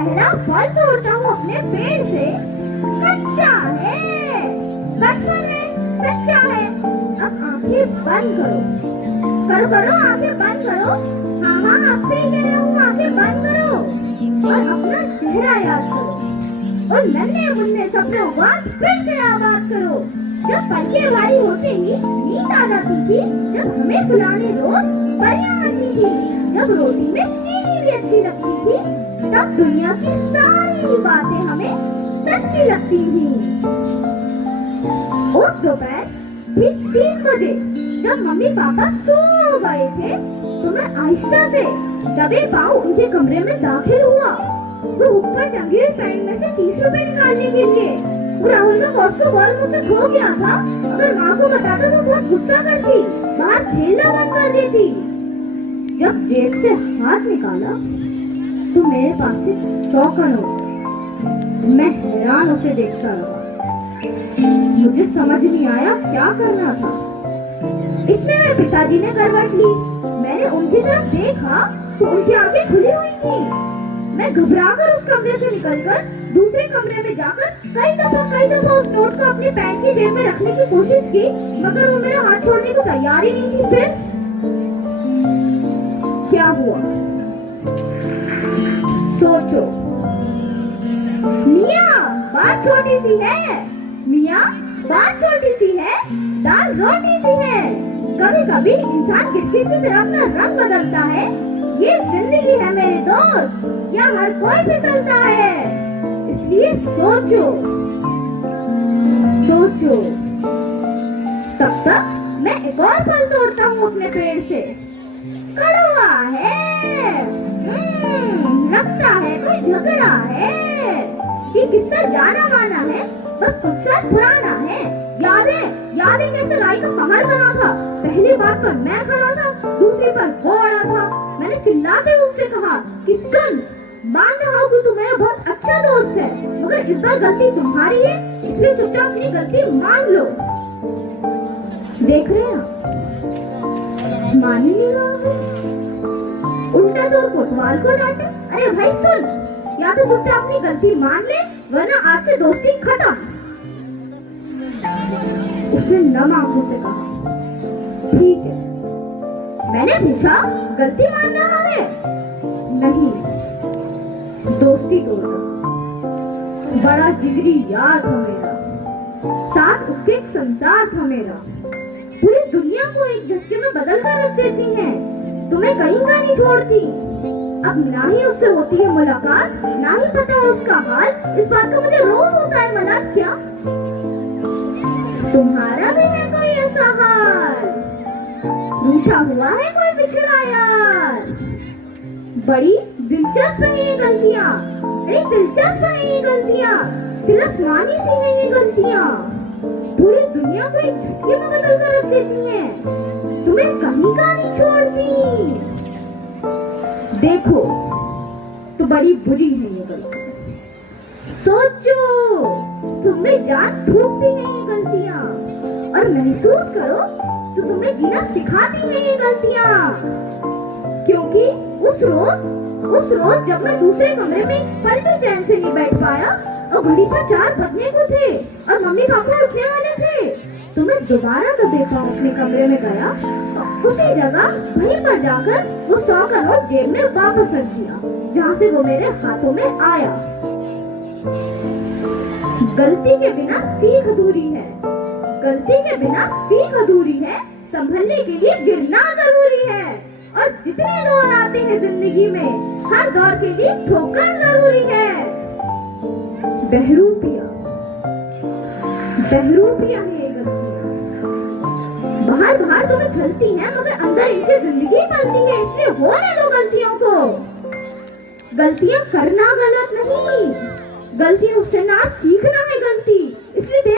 पहला फल तोड़ता हूँ अपने पेड़ से, कच्चा है, बचपन है, कच्चा है। अब आंखें बंद करो, करो करो आंखें बंद करो। हाँ हाँ आपसे ही कह रहा हूँ, आंखें बंद करो और अपना चेहरा याद करो और नन्हे मुन्ने सपनों का फिर से आबाद करो। जब पलके वाली होते ही नींद आ जाती थी, जब हमें सुलाने रोज परियां आती थी, जब रोटी में चीनी भी अच्छी लगती थी, तब दुनिया की सारी बातें हमें सच्ची लगती थी। उस दोपहर ठीक 3 बजे जब मम्मी पापा सो गए थे, तो मैं आहिस्ता से दबे पांव उनके कमरे में दाखिल हुआ। वो ऊपर टंगी हुई पैंट में से 30 रुपए निकालने के लिए। राहुल का कॉस्को बॉल मुझसे खो गया था। अगर माँ को बताता तो बहुत गुस्सा करती, बाहर खेलना बंद कर देती। जब जेब से हाथ निकाला तो मेरे पास से 100 का नोट। मैं हैरान उसे देखता रहा। मुझे समझ नहीं आया क्या करना था। इतने में पिताजी ने करवट ली। मैंने उनकी तरफ देखा तो उनकी आंखें खुली हुई थी। मैं घबराकर उस कमरे से निकलकर दूसरे कमरे में जाकर कई दफा उस नोट को अपनी पैंट की जेब में रखने की कोशिश की, मगर वो मेरा हाथ छोड़ने को तैयार ही नहीं थी। फिर क्या हुआ सोचो। मियाँ बात छोटी सी है, मियाँ बात छोटी सी है, दाल रोटी सी है। कभी कभी इंसान गिर-गिर की तरह अपना रंग बदलता है। ये जिंदगी है मेरे दोस्त, यहाँ हर कोई फिसलता है। इसलिए सोचो सोचो। तब तक मैं एक और फल तोड़ता हूँ अपने पेड़ से। कड़वा है, लगता है कोई झगड़ा है। ये किस्सा जाना माना है, बस कुछ साल पुराना है। यादें कैसे राई का पहाड़ बना था। पहली बार पर मैं खड़ा था, दूसरी पर वो अड़ा था। मैंने चिल्लाते हुए उससे कहा कि सुन, मान रहा हूँ कि तू मेरा बहुत अच्छा दोस्त है, मगर इस बार गलती तुम्हारी है, इसलिए चुपचाप अपनी गलती मान लो। देख रहे हैं मान ही नहीं रहा है। उल्टा जोर कोतवाल को डांटे। अरे भाई सुन, या तो चुपचाप अपनी गलती मान ले, वरना आज से दोस्ती खत्म। उसने नम आंखों से कहा ठीक है। मैंने पूछा गलती मान रहा है? नहीं, दोस्ती तोड़ दो। बड़ा जिगरी यार था मेरा, साथ उसके एक संसार था मेरा। पूरी दुनिया को एक झटके में बदल कर रख देती है, तुम्हें कहीं का नहीं छोड़ती। अब ना ही उससे होती है मुलाकात, ना ही पता है उसका हाल। इस बात का मुझे रोज होता है मलाल। क्या तुम्हारा भी है कोई ऐसा हाल? रूठा हुआ है कोई पिछड़ा यार? बड़ी दिलचस्प है ये गलतियाँ, बड़ी दिलचस्प है ये गलतियाँ। तिलस्मानी सी है ये गलतियाँ, पूरी दुनिया को एक झटके में बदल कर रख देती हैं, तुम्हें कहीं का नहीं छोड़ती। देखो तो बड़ी बुरी है ये गलतियाँ। सोचो, तुम्हें जान फूकती है ये गलतियाँ, और महसूस करो तो तुम्हें जीना सिखाती है ये गलतियाँ। क्योंकि उस रोज जब मैं दूसरे कमरे में एक पल भी चैन से नहीं बैठ पाया और घड़ी पर 4 बजने को थे और मम्मी पापा उठने वाले थे, तो मैं दोबारा दबे पांव अपने कमरे में गया और उसी जगह वहीं पर जाकर वो 100 का नोट जेब में वापस रख दिया, जहाँ से वो मेरे हाथों में आया। गलती के बिना सीख अधूरी है, गलती के बिना सीख अधूरी है। संभलने के लिए गिरना जरूरी है, और जितने दौर आते हैं जिंदगी में, हर दौर के लिए ठोकर जरूरी है। बहरूपिया है ये गलतियाँ। बाहर तो मैं चलती है, मगर अंदर इनकी जिंदगी पलती है। इसलिए होने दो गलतियों को। गलतियाँ करना गलत नहीं, गलतियों से ना सीखना है गलती। इसलिए